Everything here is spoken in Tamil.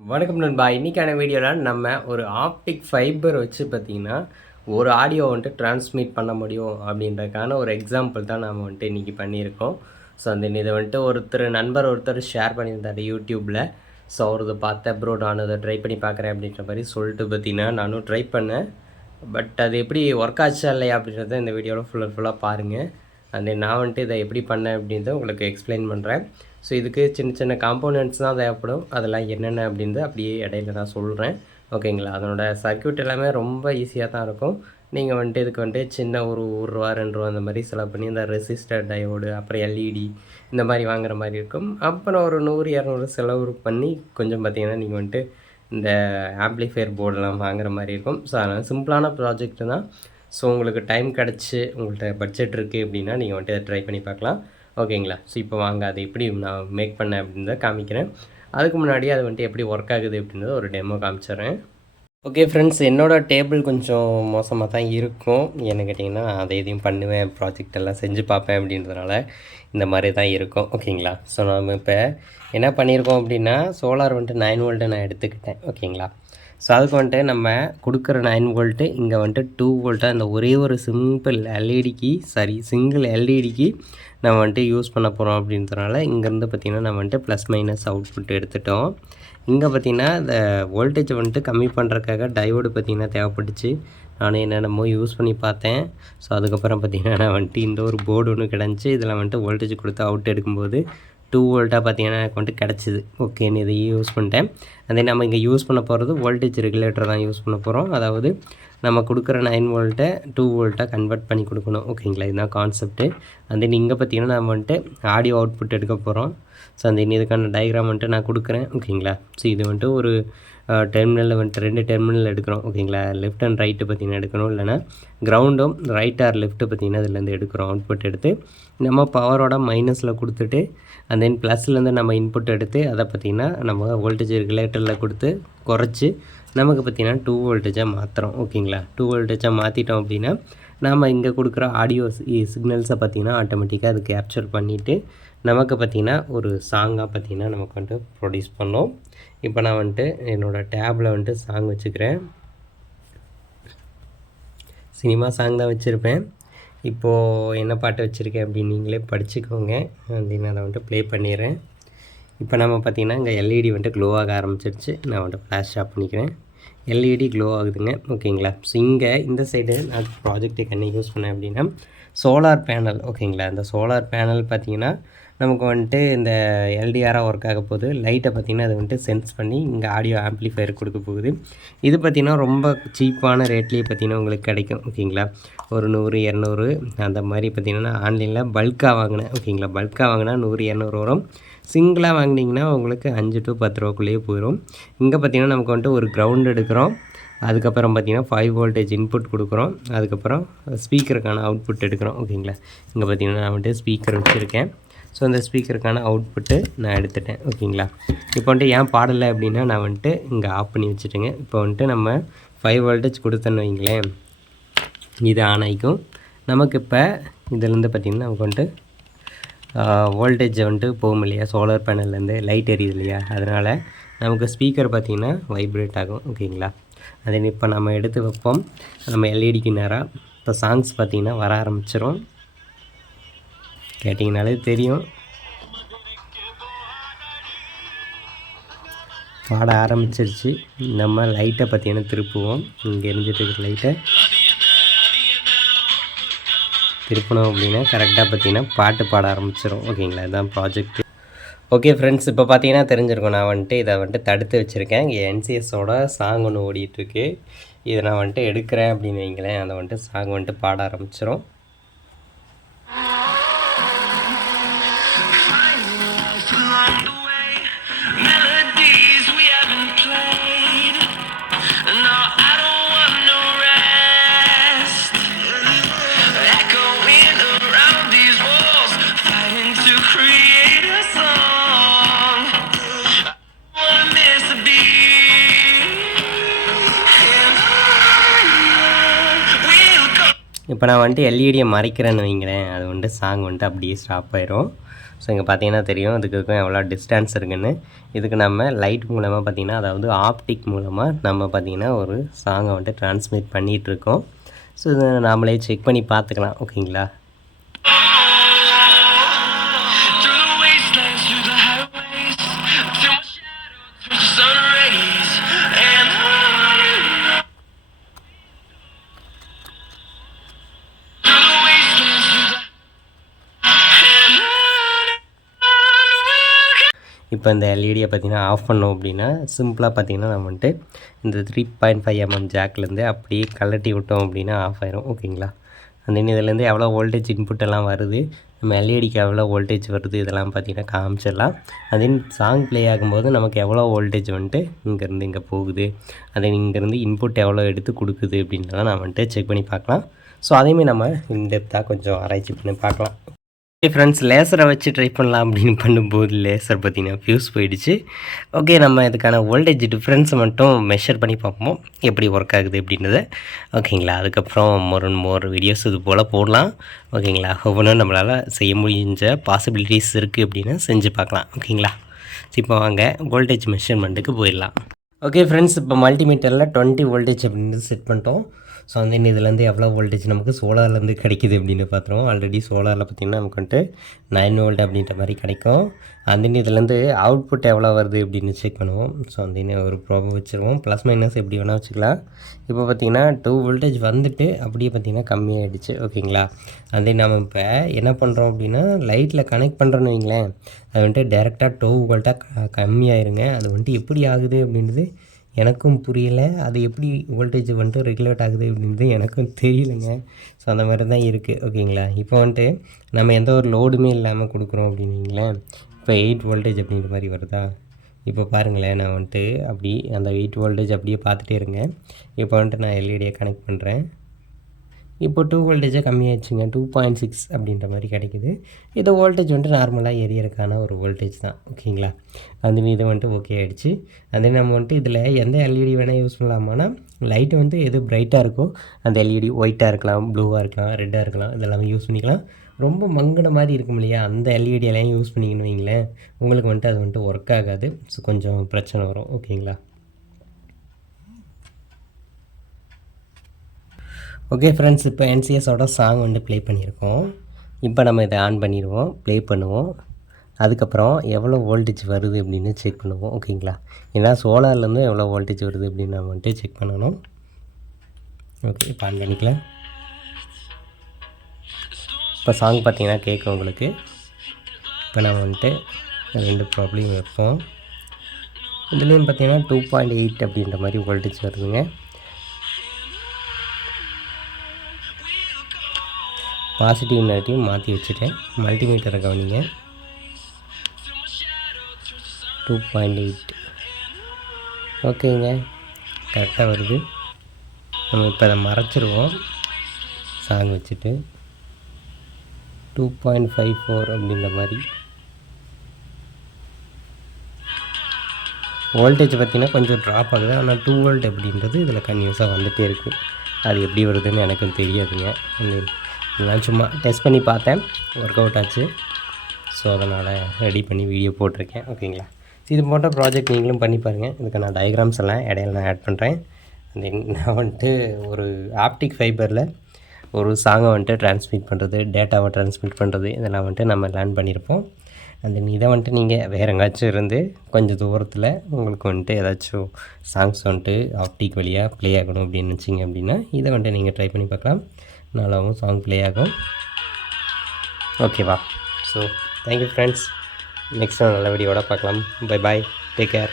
வணக்கம் நண்பா. இன்றைக்கான வீடியோவில் நம்ம ஒரு ஆப்டிக் ஃபைபர் வச்சு பார்த்திங்கன்னா ஒரு ஆடியோ வந்துட்டு டிரான்ஸ்மிட் பண்ண முடியும் அப்படின்றதுக்கான ஒரு எக்ஸாம்பிள் தான் நாம் வந்துட்டு இன்றைக்கி பண்ணியிருக்கோம். ஸோ அந்த இதை வந்துட்டு ஒருத்தர் நண்பர் ஒருத்தர் ஷேர் பண்ணியிருந்தார் யூடியூப்பில் ஸோ அவரது பார்த்த ப்ரோ நான் அதை ட்ரை பண்ணி பார்க்குறேன் அப்படின்ற மாதிரி சொல்லிட்டு பார்த்தீங்கன்னா நானும் ட்ரை பண்ணேன். பட் அது எப்படி ஒர்க் ஆச்சா இல்லையா அப்படின்றத இந்த வீடியோவில் ஃபுல் அண்ட் ஃபுல்லாக பாருங்கள் அந்த நான் வந்துட்டு இதை எப்படி பண்ணேன் அப்படின்றத உங்களுக்கு எக்ஸ்பிளைன் பண்ணுறேன் ஸோ இதுக்கு சின்ன சின்ன காம்போனன்ட்ஸ் தான் தேவைப்படும். அதெல்லாம் என்னென்ன அப்படின்றது அப்படியே இடையில நான் சொல்கிறேன் ஓகேங்களா அதனோட சர்க்யூட் எல்லாமே ரொம்ப ஈஸியாக தான் இருக்கும். நீங்கள் வந்துட்டு இதுக்கு வந்துட்டு சின்ன ஒரு ஒரு ரூபா ரெண்டு ரூபா அந்த மாதிரி செலவு பண்ணி இந்த ரெசிஸ்டர் டயோடு அப்புறம் எல்இடி இந்த மாதிரி வாங்குற மாதிரி இருக்கும். அப்புறம் ஒரு நூறு இரநூறு செலவு பண்ணி கொஞ்சம் பார்த்தீங்கன்னா நீங்கள் வந்துட்டு இந்த ஆம்ப்ளிஃபையர் போர்டெல்லாம் வாங்குற மாதிரி இருக்கும். ஸோ அதனால் சிம்பிளான ப்ராஜெக்ட் தான். ஸோ உங்களுக்கு டைம் கிடச்சி உங்கள்கிட்ட பட்ஜெட் இருக்குது அப்படின்னா நீங்கள் வந்துட்டு ட்ரை பண்ணி பார்க்கலாம். ஓகேங்களா? ஸோ இப்போ வாங்க. அதை எப்படி நான் மேக் பண்ணேன் அப்படின்றத காமிக்கிறேன். அதுக்கு முன்னாடி அது வந்துட்டு எப்படி ஒர்க் ஆகுது அப்படின்றத ஒரு டெமோ காமிச்சிடுறேன். ஓகே ஃப்ரெண்ட்ஸ் என்னோட டேபிள் கொஞ்சம் மோசமாக தான் இருக்கும். என்ன கேட்டிங்கன்னா அதை எதையும் பண்ணுவேன். ப்ராஜெக்ட் எல்லாம் செஞ்சு பார்ப்பேன் அப்படின்றதுனால இந்த மாதிரி தான் இருக்கும். ஓகேங்களா? ஸோ நம்ம இப்போ என்ன பண்ணியிருக்கோம் அப்படின்னா சோலார் வந்துட்டு நைன் வோல்ட்டு நான் எடுத்துக்கிட்டேன். ஓகேங்களா? ஸோ அதுக்கு வந்துட்டு நம்ம கொடுக்குற நைன் வோல்ட்டு இங்கே வந்துட்டு டூ வோல்ட்டாக இந்த ஒரே ஒரு சிம்பிள் எல்இடிக்கு சாரி சிங்கிள் எல்இடிக்கு நம்ம வந்துட்டு யூஸ் பண்ண போகிறோம் அப்படின்றதுனால இங்கேருந்து பார்த்திங்கன்னா நம்ம வந்துட்டு ப்ளஸ் மைனஸ் அவுட்புட் எடுத்துட்டோம். இங்கே பார்த்திங்கன்னா இந்த வோல்டேஜ் வந்துட்டு கம்மி பண்ணுறதுக்காக டயோடு பார்த்திங்கன்னா தேவைப்பட்டுச்சு. நானும் என்னென்னமோ யூஸ் பண்ணி பார்த்தேன். ஸோ அதுக்கப்புறம் பார்த்திங்கன்னா நான் வந்துட்டு இந்த ஒரு போர்டு ஒன்று கிடச்சி இதில் வந்துட்டு வோல்டேஜ் கொடுத்து அவுட் எடுக்கும்போது டூ வோல்ட்டாக பார்த்தீங்கன்னா எனக்கு வந்துட்டு கிடச்சிது. ஓகேன்னு இதை யூஸ் பண்ணிட்டேன். அதே நம்ம இங்கே யூஸ் பண்ண போகிறது வோல்டேஜ் ரெகுலேட்டர் தான் யூஸ் பண்ண போகிறோம் அதாவது நம்ம கொடுக்குற நைன் வோல்ட்டை டூ வோல்ட்டாக கன்வெர்ட் பண்ணி கொடுக்கணும். ஓகேங்களா இதுதான் கான்செப்ட்டு அந்த இங்கே பார்த்தீங்கன்னா நம்ம வந்துட்டு ஆடியோ அவுட்புட் எடுக்க போகிறோம் ஸோ அந்த இதுக்கான டயக்ராம் வந்துட்டு நான் கொடுக்குறேன். ஓகேங்களா ஸோ இது வந்துட்டு ஒரு டெர்மினலில் வந்துட்டு ரெண்டு டெர்மினல் எடுக்கிறோம். ஓகேங்களா? லெஃப்ட் அண்ட் ரைட்டு பார்த்திங்கன்னா எடுக்கணும். இல்லைனா கிரவுண்டும் ரைட் ஆர் லெஃப்ட்டு பார்த்தீங்கன்னா இதுலேருந்து எடுக்கிறோம். அவுட்புட் எடுத்து நம்ம பவரோட மைனஸில் கொடுத்துட்டு அண்ட் தென் ப்ளஸ்லேருந்து நம்ம இன்புட் எடுத்து அதை பார்த்திங்கன்னா நம்ம வோல்டேஜ் ரெகுலேட்டரில் கொடுத்து குறைச்சி நமக்கு பார்த்திங்கன்னா டூ வோல்டேஜாக மாற்றுறோம் ஓகேங்களா? டூ வோல்டேஜாக மாற்றிட்டோம் அப்படின்னா நாம் இங்கே கொடுக்குற ஆடியோ சிக்னல்ஸை பார்த்திங்கன்னா ஆட்டோமேட்டிக்காக அது கேப்சர் பண்ணிவிட்டு நமக்கு பார்த்திங்கன்னா ஒரு சாங்காக பார்த்திங்கன்னா நமக்கு வந்துட்டு ப்ரொடியூஸ் பண்ணோம். இப்போ நான் வந்துட்டு என்னோடய டேப்பில் வந்துட்டு சாங் வச்சுக்கிறேன். சினிமா சாங் தான் வச்சுருப்பேன். இப்போது என்ன பாட்டு வச்சுருக்கேன் அப்படின்னு நீங்களே படிச்சுக்கோங்க. அப்படின்னு அதை வந்துட்டு ப்ளே பண்ணிடுறேன். இப்போ நம்ம பார்த்திங்கன்னா இங்கே எல்இடி வந்துட்டு க்ளோ ஆக ஆரம்பிச்சிருச்சு. நான் வந்துட்டு ஃப்ளாஷ் ஆஃப் பண்ணிக்கிறேன். எல்இடி க்ளோ ஆகுதுங்க. ஓகேங்களா? ஸோ இங்கே இந்த சைடு நான் ப்ராஜெக்ட்டுக்கு என்ன யூஸ் பண்ணேன் அப்படின்னா சோலார் பேனல் ஓகேங்களா? இந்த சோலார் பேனல் பார்த்திங்கன்னா நமக்கு வந்துட்டு இந்த எல்டிஆராக ஒர்க் ஆக போகுது. லைட்டை பார்த்திங்கன்னா அது வந்துட்டு சென்ஸ் பண்ணி இங்கே ஆடியோ ஆம்ப்ளிஃபையர் கொடுக்க போகுது. இது பார்த்திங்கன்னா ரொம்ப சீப்பான ரேட்லேயே பார்த்திங்கன்னா உங்களுக்கு கிடைக்கும். ஓகேங்களா? ஒரு நூறு இரநூறு அந்த மாதிரி பார்த்திங்கன்னா ஆன்லைனில் பல்காக வாங்கினேன். ஓகேங்களா? பல்காக வாங்கினா நூறு இரநூறு வரும். சிங்கிளாக வாங்கினீங்கன்னா உங்களுக்கு அஞ்சு டு பத்து ரூபாக்குள்ளேயே போயிடும் இங்கே பார்த்திங்கன்னா நமக்கு வந்துட்டு ஒரு கிரவுண்ட் எடுக்கிறோம். அதுக்கப்புறம் பார்த்திங்கன்னா ஃபைவ் வோல்டேஜ் இன்புட் கொடுக்குறோம். அதுக்கப்புறம் ஸ்பீக்கருக்கான அவுட்புட் எடுக்கிறோம். ஓகேங்களா இங்கே பார்த்திங்கன்னா நான் வந்துட்டு ஸ்பீக்கர் வச்சுருக்கேன். ஸோ அந்த ஸ்பீக்கருக்கான அவுட்புட்டு நான் எடுத்துட்டேன். ஓகேங்களா இப்போ வந்துட்டு ஏன் பாடலை அப்படின்னா நான் வந்துட்டு இங்கே ஆஃப் பண்ணி வச்சுட்டேங்க. இப்போ வந்துட்டு நம்ம ஃபைவ் வோல்டேஜ் கொடுத்தோன்னு வைங்களேன். இது ஆன் ஆகிக்கும் நமக்கு இப்போ இதிலேருந்து பார்த்திங்கன்னா நமக்கு வந்துட்டு வோல்டேஜ் வந்துட்டு போகும் இல்லையா? சோலார் பேனல்லேருந்து லைட் எரியுது இல்லையா? அதனால் நமக்கு ஸ்பீக்கர் பார்த்திங்கன்னா வைப்ரேட் ஆகும் ஓகேங்களா அதே இப்போ நம்ம எடுத்து வைப்போம். நம்ம எல்இடிக்கு நேராக இப்போ சாங்ஸ் பார்த்திங்கன்னா வர ஆரம்பிச்சிடும் கேட்டிங்கனாலே தெரியும். பாட ஆரம்பிச்சிருச்சு. நம்ம லைட்டை பார்த்தீங்கன்னா திருப்புவோம். இங்கே எரிஞ்சிட்டு இருக்கிற லைட்டை திருப்பணும் அப்படின்னா கரெக்டாக பார்த்தீங்கன்னா பாட்டு பாட ஆரம்பிச்சிடும் ஓகேங்களா? இதுதான் ப்ராஜெக்ட் ஓகே ஃப்ரெண்ட்ஸ் இப்போ பார்த்தீங்கன்னா தெரிஞ்சிருக்கும். நான் வந்துட்டு இதை வந்துட்டு தடுத்து வச்சுருக்கேன். இங்கே என்சிஎஸோட சாங் ஒன்று ஓடிட்டுருக்கு இதை நான் வந்துட்டு எடுக்கிறேன் அப்படின்னு வைங்களேன். அதை வந்துட்டு சாங் வந்துட்டு பாட ஆரம்பிச்சிடும் இப்போ நான் வந்துட்டு எல்இடியை மறைக்கிறேன்னு வைங்களேன். அது வந்துட்டு சாங் வந்துட்டு அப்படியே ஸ்டாப் ஆயிரும். ஸோ இங்கே பார்த்தீங்கன்னா தெரியும். இதுக்கு இருக்கும் எவ்வளோ டிஸ்டன்ஸ் இருக்குன்னு. இதுக்கு நம்ம லைட் மூலமாக பார்த்தீங்கன்னா அதாவது ஆப்டிக் மூலமாக நம்ம பார்த்தீங்கன்னா ஒரு சாங்கை வந்துட்டு டிரான்ஸ்மிட் பண்ணிகிட்ருக்கோம் ஸோ இதை நாமளே செக் பண்ணி பார்த்துக்கலாம். ஓகேங்களா இப்போ இந்த எல்இடியை பார்த்தீங்கன்னா ஆஃப் பண்ணோம் அப்படின்னா சிம்பிளாக பார்த்தீங்கன்னா நம்ம வந்துட்டு இந்த த்ரீ பாயிண்ட் ஃபைவ் எம்எம் ஜாக்லேருந்து அப்படியே கலட்டி விட்டோம் அப்படின்னா ஆஃப் ஆயிரும். ஓகேங்களா அந்த இதுலேருந்து எவ்வளோ வோல்டேஜ் இன்புட் எல்லாம் வருது? நம்ம எல்இடிக்கு எவ்வளோ வோல்டேஜ் வருது? இதெல்லாம் பார்த்தீங்கன்னா காமிச்சிடலாம். அதே சாங் ப்ளே ஆகும்போது நமக்கு எவ்வளோ வோல்டேஜ் வந்துட்டு இங்கேருந்து இங்கே போகுது? அதே இங்கேருந்து இன்புட் எவ்வளோ எடுத்து கொடுக்குது அப்படின்றலாம் நம்ம வந்துட்டு செக் பண்ணி பார்க்கலாம். ஸோ அதையுமே நம்ம இன்டெப்த்தாக கொஞ்சம் ஆராய்ச்சி பண்ணி பார்க்கலாம். ஓகே ஃப்ரெண்ட்ஸ் லேசரை வச்சு ட்ரை பண்ணலாம் அப்படின்னு பண்ணும்போது லேசர் பார்த்தீங்கன்னா ஃபியூஸ் போயிடுச்சு. ஓகே நம்ம இதுக்கான வோல்டேஜ் டிஃப்ரென்ஸை மட்டும் மெஷர் பண்ணி பார்ப்போம். எப்படி ஒர்க் ஆகுது அப்படின்றத. ஓகேங்களா? அதுக்கப்புறம் மோர் அண்ட் மோர் வீடியோஸ் இது போல் போடலாம். ஓகேங்களா? ஒவ்வொன்றும் நம்மளால் செய்ய முடிஞ்ச பாசிபிலிட்டிஸ் இருக்குது அப்படின்னு செஞ்சு பார்க்கலாம். ஓகேங்களா? இப்போ வாங்க வோல்டேஜ் மெஷர்மெண்ட்டுக்கு போயிடலாம். ஓகே ஃப்ரெண்ட்ஸ் இப்போ மல்டிமீட்டரில் டுவெண்ட்டி வோல்டேஜ் அப்படின்னு செட் பண்ணிட்டோம். ஸோ வந்து இதுலேருந்து எவ்வளோ வோல்டேஜ் நமக்கு சோலார்லேருந்து கிடைக்குது அப்படின்னு பார்த்துருவோம். ஆல்ரெடி சோலாரில் பார்த்திங்கன்னா நமக்கு வந்துட்டு நைன் வோல்ட் அப்படின்ற மாதிரி கிடைக்கும். அந்த இதுலேருந்து அவுட்புட் எவ்வளோ வருது அப்படின்னு செக் பண்ணுவோம். ஸோ அந்த ஒரு ப்ராப்ளம் வச்சுருவோம். ப்ளஸ் மைனஸ் எப்படி வேணால் வச்சுக்கலாம். இப்போ பார்த்திங்கன்னா டூ வோல்டேஜ் வந்துட்டு அப்படியே பார்த்திங்கன்னா கம்மியாகிடுச்சு ஓகேங்களா? அதே நம்ம இப்போ என்ன பண்ணுறோம் அப்படின்னா லைட்டில் கனெக்ட் பண்ணுறோன்னு வைங்களேன். அது வந்துட்டு டேரெக்டாக டூ வோல்ட்டாக கம்மியாயிருங்க. அது வந்துட்டு எப்படி ஆகுது அப்படின்றது எனக்கும் புரியலை. அது எப்படி வோல்டேஜ் வந்துட்டு ரெகுலேட் ஆகுது அப்படின்றது எனக்கும் தெரியலைங்க. ஸோ அந்த மாதிரி தான் இருக்குது ஓகேங்களா இப்போ வந்துட்டு நம்ம எந்த ஒரு லோடுமே இல்லாமல் கொடுக்குறோம் அப்படின்னீங்களேன் இப்போ எயிட் வோல்டேஜ் அப்படின்ற மாதிரி வருதா? இப்போ பாருங்களேன் நான் வந்துட்டு அப்படி அந்த எயிட் வோல்டேஜ் அப்படியே பார்த்துட்டே இருங்க. இப்போ வந்துட்டு நான் எல்இடியை கனெக்ட் பண்ணுறேன் இப்போ டூ வோல்டேஜாக கம்மியாகிடுச்சுங்க டூ பாயிண்ட் சிக்ஸ் அப்படின்ற மாதிரி கிடைக்குது. இது வோல்டேஜ் வந்துட்டு நார்மலாக எரியறதுக்கான ஒரு வோல்டேஜ் தான். ஓகேங்களா? அந்த மீது வந்துட்டு ஓகே ஆகிடுச்சு அதே நம்ம வந்துட்டு இதில் எந்த எல்இடி வேணால் யூஸ் பண்ணலாமானா லைட்டு வந்து எது பிரைட்டாக இருக்கோ அந்த எல்இடி ஒயிட்டாக இருக்கலாம் ப்ளூவாக இருக்கலாம் ரெட்டாக இருக்கலாம் இதெல்லாமே யூஸ் பண்ணிக்கலாம். ரொம்ப மங்கின மாதிரி இருக்கும் இல்லையா? அந்த எல்இடி எல்லாம் யூஸ் பண்ணிக்கணும் வைங்களேன் உங்களுக்கு வந்துட்டு அது வந்துட்டு ஒர்க் ஆகாது. ஸோ கொஞ்சம் பிரச்சனை வரும். ஓகேங்களா? ஓகே ஃப்ரெண்ட்ஸ் இப்போ என்சிஎஸோட சாங் வந்து ப்ளே பண்ணியிருக்கோம். இப்போ நம்ம இதை ஆன் பண்ணிடுவோம் ப்ளே பண்ணுவோம். அதுக்கப்புறம் எவ்வளோ வோல்டேஜ் வருது அப்படின்னு செக் பண்ணுவோம் ஓகேங்களா ஏன்னா சோலார்லேருந்து எவ்வளோ வோல்டேஜ் வருது அப்படின்னு நம்ம வந்துட்டு செக் பண்ணணும். ஓகே இப்போ ஆன் பண்ணிக்கலாம் இப்போ சாங் பார்த்தீங்கன்னா கேட்கும் உங்களுக்கு. இப்போ நம்ம வந்துட்டு ரெண்டு ப்ராப்ளம் வைப்போம். இதுலேயும் பார்த்தீங்கன்னா டூ பாயிண்ட் எயிட் அப்படின்ற மாதிரி வோல்டேஜ் வருதுங்க. பாசிட்டிவ் நெகட்டிவ் மாற்றி வச்சுட்டேன். மல்டிமீட்டரை கவனிங்க. டூ பாயிண்ட் எயிட் ஓகேங்க. கரெக்டாக வருது. நம்ம இப்போ அதை மறைச்சிருவோம். சாங் வச்சுட்டு. டூ பாயிண்ட் ஃபைவ் ஃபோர் அப்படின்ற மாதிரி. வோல்டேஜ் பார்த்திங்கன்னா கொஞ்சம் ட்ராப் ஆகுது. ஆனால் டூ வோல்ட் அப்படின்றது இதில் கன்யூஸாக வந்துகிட்டே இருக்குது அது எப்படி வருதுன்னு எனக்கும் தெரியாதுங்க. நான் சும்மா டெஸ்ட் பண்ணி பார்த்தேன். ஒர்க் அவுட் ஆச்சு. ஸோ அதனால் ரெடி பண்ணி வீடியோ போட்டிருக்கேன். ஓகேங்களா இது போன்ற ப்ராஜெக்ட் நீங்களும் பண்ணி பாருங்கள் இதுக்கு நான் டயக்ராம்ஸ் எல்லாம் இடையில நான் ஆட் பண்ணுறேன் தென் நான் வந்துட்டு ஒரு ஆப்டிக் ஃபைபரில் ஒரு சாங்கை வந்துட்டு ட்ரான்ஸ்மிட் பண்ணுறது டேட்டாவை ட்ரான்ஸ்மிட் பண்ணுறது இதெல்லாம் வந்துட்டு நம்ம லேர்ன் பண்ணியிருப்போம் அந்த இதை வந்துட்டு நீங்கள் வேறு எங்காச்சும் இருந்து கொஞ்சம் தூரத்தில் உங்களுக்கு வந்துட்டு ஏதாச்சும் சாங்ஸ் வந்துட்டு ஆப்டிக் வழியாக ப்ளே ஆகணும் அப்படின்னு நினச்சிங்க அப்படின்னா இதை வந்துட்டு நீங்கள் ட்ரை பண்ணி பார்க்கலாம். நல்லாவும் சாங் ப்ளே ஆகும். ஓகேவா ஸோ தேங்க்யூ ஃப்ரெண்ட்ஸ் நெக்ஸ்ட் நல்ல வீடியோட பார்க்கலாம். Bye bye take care